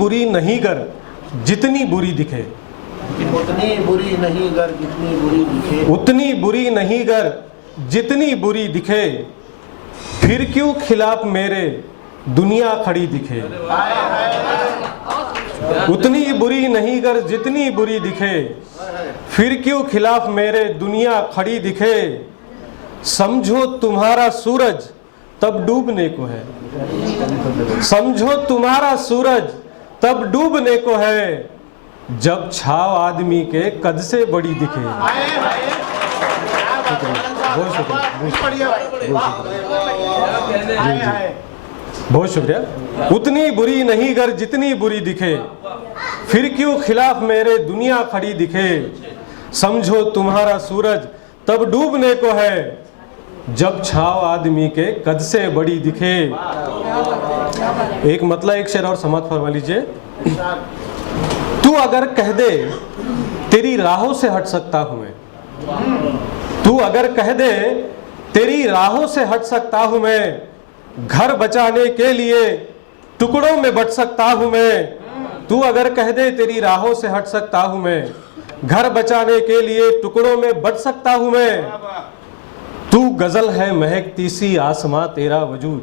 बुरी नहीं गर जितनी बुरी दिखे, उतनी बुरी नहीं गर जितनी बुरी दिखे, उतनी बुरी नहीं गर जितनी बुरी दिखे, फिर क्यों खिलाफ मेरे दुनिया खड़ी दिखे। उतनी बुरी नहीं गर जितनी बुरी दिखे, फिर क्यों खिलाफ मेरे दुनिया खड़ी दिखे। समझो तुम्हारा सूरज तब डूबने को है, समझो तुम्हारा सूरज तब डूबने को है, जब छाव आदमी के कद से बड़ी दिखे। बहुत शुक्रिया, बहुत शुक्रिया। उतनी बुरी नहीं गर जितनी बुरी दिखे, फिर क्यों खिलाफ मेरे दुनिया खड़ी दिखे। समझो तुम्हारा सूरज तब डूबने को है, जब छाव आदमी के कद से बड़ी दिखे। एक मतलब एक शेर और समाप्त फरमा लीजिए। तू अगर कह दे तेरी राहों से हट सकता हूं मैं, तू अगर कह दे तेरी राहों से हट सकता हूं मैं, घर बचाने के लिए टुकड़ों में बट सकता हूं मैं। तू अगर कह दे तेरी राहों से हट सकता हूं मैं, घर बचाने के लिए टुकड़ों में बट सकता हूं मैं। तू गजल है महकती सी आसमां तेरा वजूद,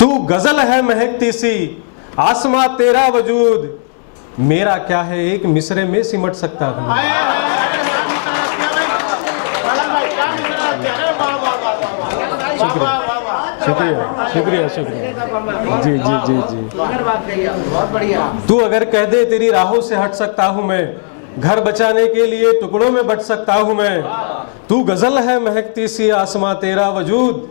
तू गजल है महकती सी आसमां तेरा वजूद, मेरा क्या है एक मिसरे में सिमट सकता हूं। शुक्रिया शुक्रिया शुक्रिया जी जी जी जी। बहुत बढ़िया। तू अगर कह दे तेरी राहों से हट सकता हूं मैं, घर बचाने के लिए टुकड़ों में बट सकता हूं मैं। तू गजल है महकती सी आसमां तेरा वजूद,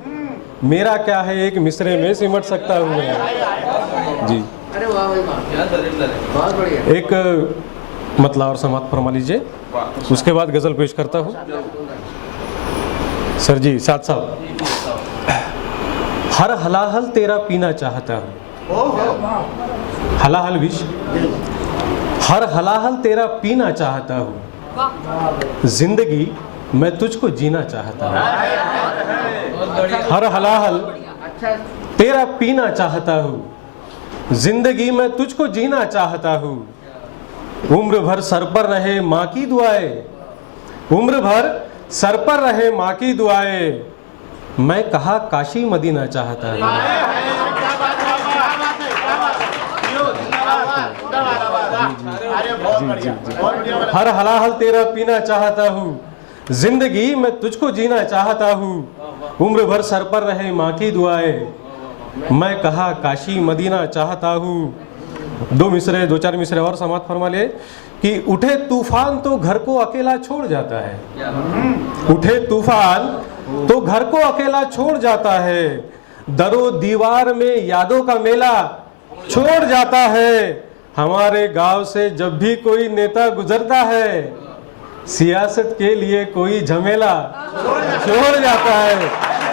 मेरा क्या है एक मिसरे में सिमट सकता हूं मैं जी। अरे वाह भाई वाह, बहुत बढ़िया। एक मतलब और समाप्त फरमा लीजिए, उसके बाद गजल पेश करता हूं। सर जी साथ साहब। हर हलाहल तेरा पीना चाहता हूं, हलाहल विष, हर हलाहल तेरा पीना चाहता हूं, जिंदगी मैं तुझको जीना चाहता हूं। हर हलाहल तेरा पीना चाहता हूं, जिंदगी मैं तुझको जीना चाहता हूं। उम्र भर सर पर रहे माँ की दुआएं, उम्र भर सर पर रहे माँ की दुआएं, मैं कहा काशी मदीना चाहता हूं। हर हलाहल तेरा पीना चाहता हूँ, जिंदगी मैं तुझको जीना चाहता हूँ। उम्र भर सर पर रहे माँ की दुआएं, मैं कहा काशी मदीना चाहता हूँ। दो चार मिसरे और समाप्त फरमा ले कि उठे तूफान तो घर को अकेला छोड़ जाता है, उठे तूफान तो घर को अकेला छोड़ जाता है, दरो दीवार में यादों का मेला छोड़ जाता है। हमारे गांव से जब भी कोई नेता गुजरता है, सियासत के लिए कोई झमेला छोड़ जाता है,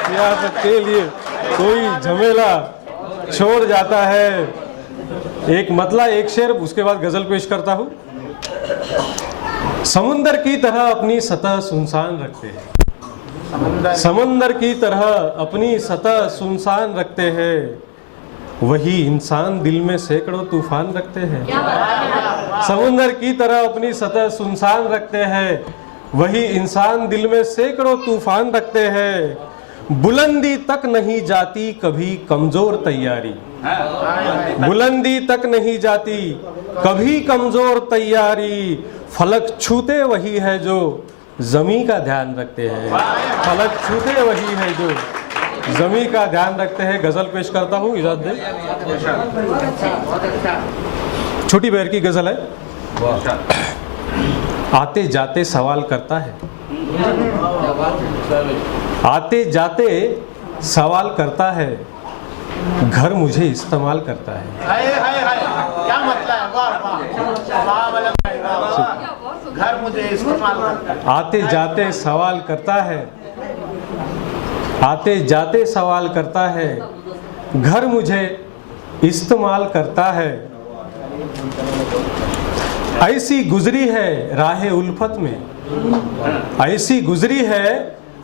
सियासत के लिए कोई झमेला छोड़ जाता है। एक मतला एक शेर, उसके बाद गजल पेश करता हूँ। समुंदर की तरह अपनी सतह सुनसान रखते हैं, समंदर की तरह अपनी सतह सुनसान रखते हैं, वही इंसान दिल में सैकड़ों तूफान रखते हैं। समुंदर की तरह अपनी सतह सुनसान रखते हैं, वही इंसान दिल में सैकड़ों तूफान रखते हैं। बुलंदी तक नहीं जाती कभी कमजोर तैयारी, बुलंदी तक नहीं जाती कभी कमजोर तैयारी, फलक छूते वही है जो जमी का ध्यान रखते हैं, फलक छूते वही है जो जमी का ध्यान रखते हैं। गजल पेश करता हूँ, इजाजत दे। छोटी बहर की गजल है। आते जाते सवाल करता है, आते जाते सवाल करता है, घर मुझे इस्तेमाल करता है। क्या मतलब है? वाह वाह, घर मुझे इस्तेमाल करता है। आते जाते सवाल करता है, आते जाते सवाल करता है, घर मुझे इस्तेमाल करता है। ऐसी गुजरी है राह उल्फत में, ऐसी गुजरी है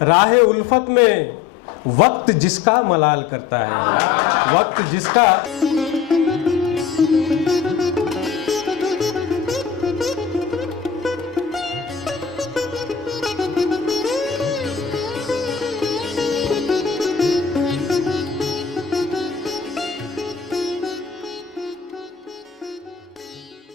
राह उल्फत में, वक्त जिसका मलाल करता है, वक्त जिसका